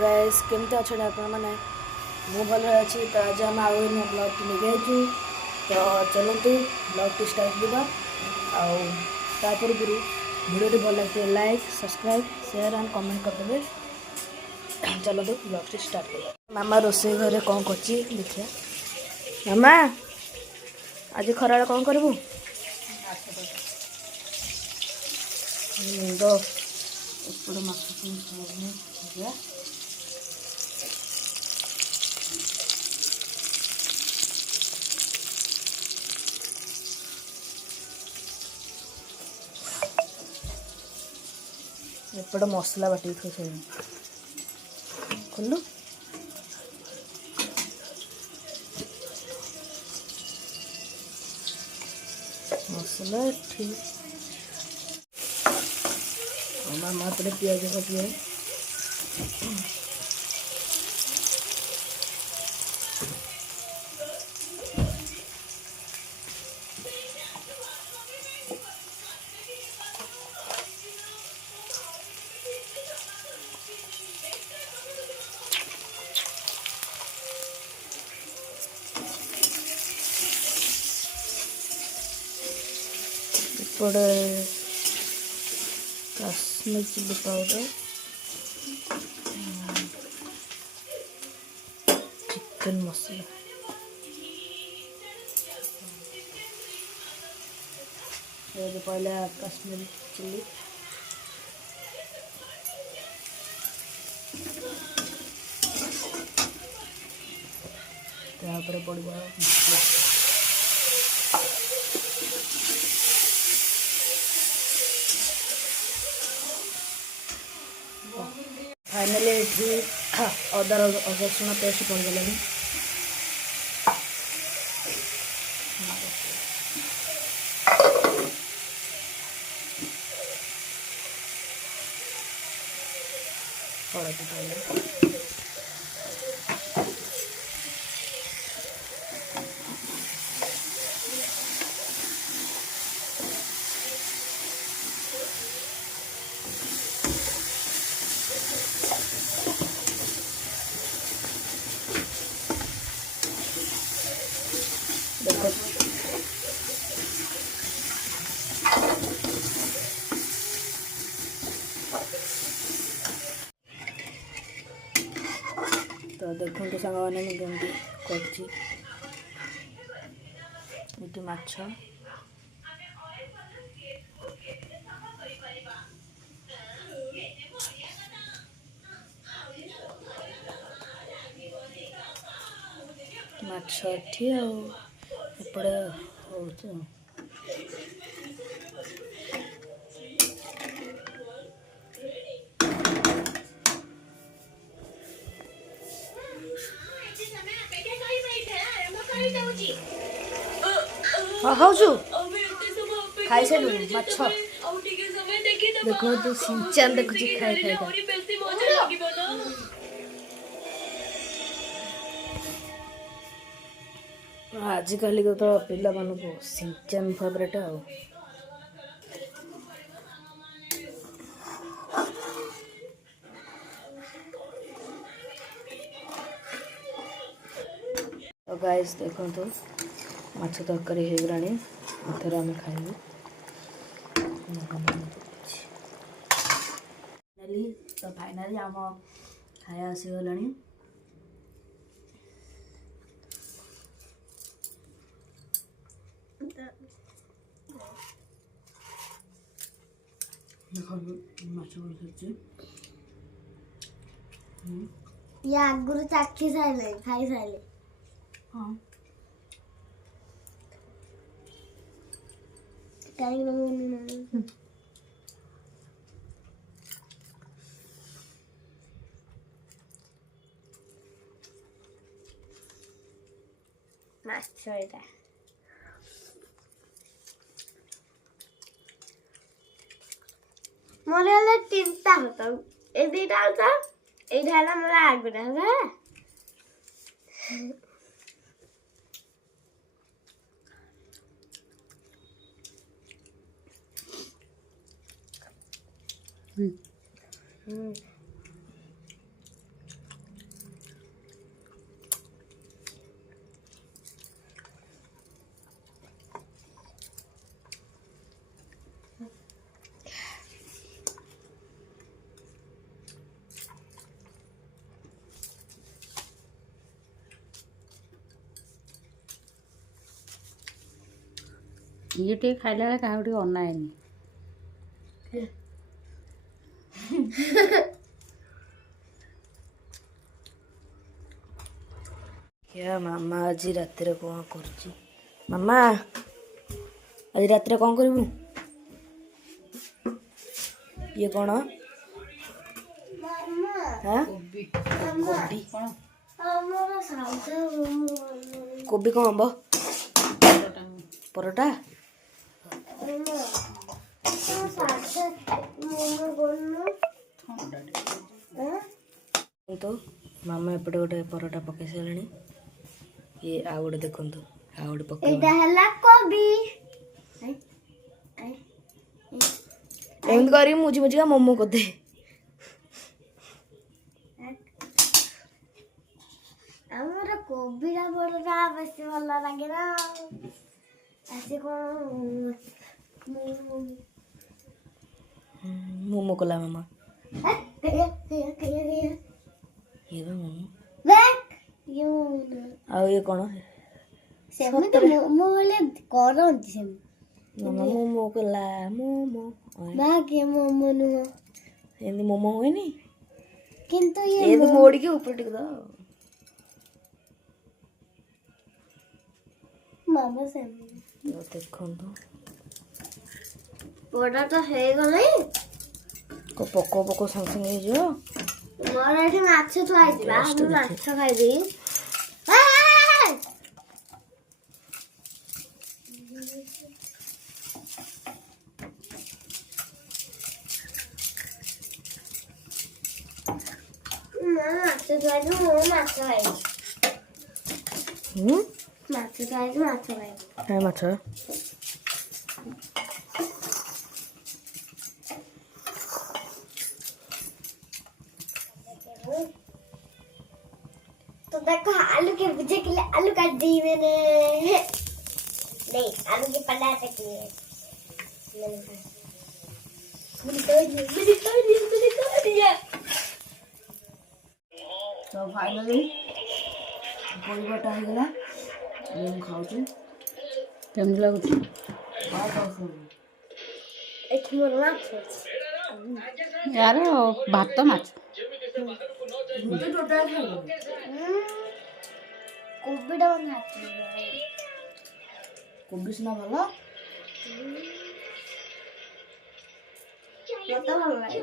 Guys केमती अच्छा आपण मैंने मु भल अच्छी तो आज आम आउ ब्लॉग टी लेके आईचु तो चलतु ब्लॉग टी स्टार्ट दिबा आपर वीडियो भल लगे like subscribe share and comment करदे। चलतु ब्लॉग टी स्टार्ट कर। मामा रोसे घरे कौन कर देखिए। मामा आज खरा कौन करू मुंड एपटे माछ एपटे मसला बाटी थोड़ी खोलु मसला ठीक मामा एपटे पिज पके काश्मीर चिल्ली पाउडर चिकन मसला ये पहला काश्मीर चिल्ली पड़वा फाइनली अदा रसुण पेस्ट पड़गला हलदी पड़े देखो तो देखो तो सांग मैंने केमती कर माछ माछी एपटे हो खाई से माछ देखो तो सिंचान देखु खाई खाई आजिकल तो पिला मान को सिंचान फेवरेट आ तो गाइस देखो तो माछ तरकारी हो गलानी एथर आम खाइबू तो फाइनाली आम खाया आसीगला माछ या आगुरु चाखी साइले खाई साइले हाँ काई न माछ एटा मोरे ले तीनटा होता ए दुईटा होता ए ढाला मोरा आगुरा है ଇଏ ଟିକେ ଖାଇଲା ବେଳେ କାହାକୁ ଟିକେ ଅନାଏନି। क्या मामा आज रातिर कौन कर मामा आज रातिर कौन करू ये कौन हाँ कोबी कोबी कौन हम परोटा तो मामा एपटे गोटे परोटा पकई सारे ये आ गोटे देखु आ गोटे पकई एमती कर मुझी मुझिका मोमो करदे ଆମର କୋବିଟା ପରଟା ବେଶୀ ଭଲ ଲାଗେ ନା ଆସି କଣ मोमो कला मामा ये भी मोमो आ ये कौन ସେମିତି ମୋମୋ ହେଲେ କରନ୍ତି ସେମିତି मामा मोमो कला मोमो ବାକି ମୋମୋ ନୁହଁ एमती मोमो हुए नी କିନ୍ତୁ ये तो मोड़ के ऊपर टिक दो ମାମା ସେମିତି देखो ପରଟା ତ ହେଇଗଲାଣି को पको पको संग संग हे जो ମୋର ଏଠି ମାଛ ଥୁଆ ହେଇଛି ବା ମୁଁ ମାଛ ଖାଇବି ମାଛ ଥୁଆ ହେଇଛି ମୁଁ ମାଛ ଖାଇବି ମାଛ ଥୁଆ ହେଇଛି ମାଛ ଖାଇବି है माछा तो देखो आलू के भुजिया के लिए आलू काट दी मैंने नहीं आलू के पराठे के लिए मैंने तोड़ दिया तो फाइनली परिवाटा हो गला ये हम खाऊ କେମିତି ଲାଗୁଛି? ଏଠି ମୋର ମାଛ ୟାର ଭାତ ମାଛ କୋବିଟା ମୋ ହାତ कोबी सिना भल ମତେ ଭଲ ଲାଗେ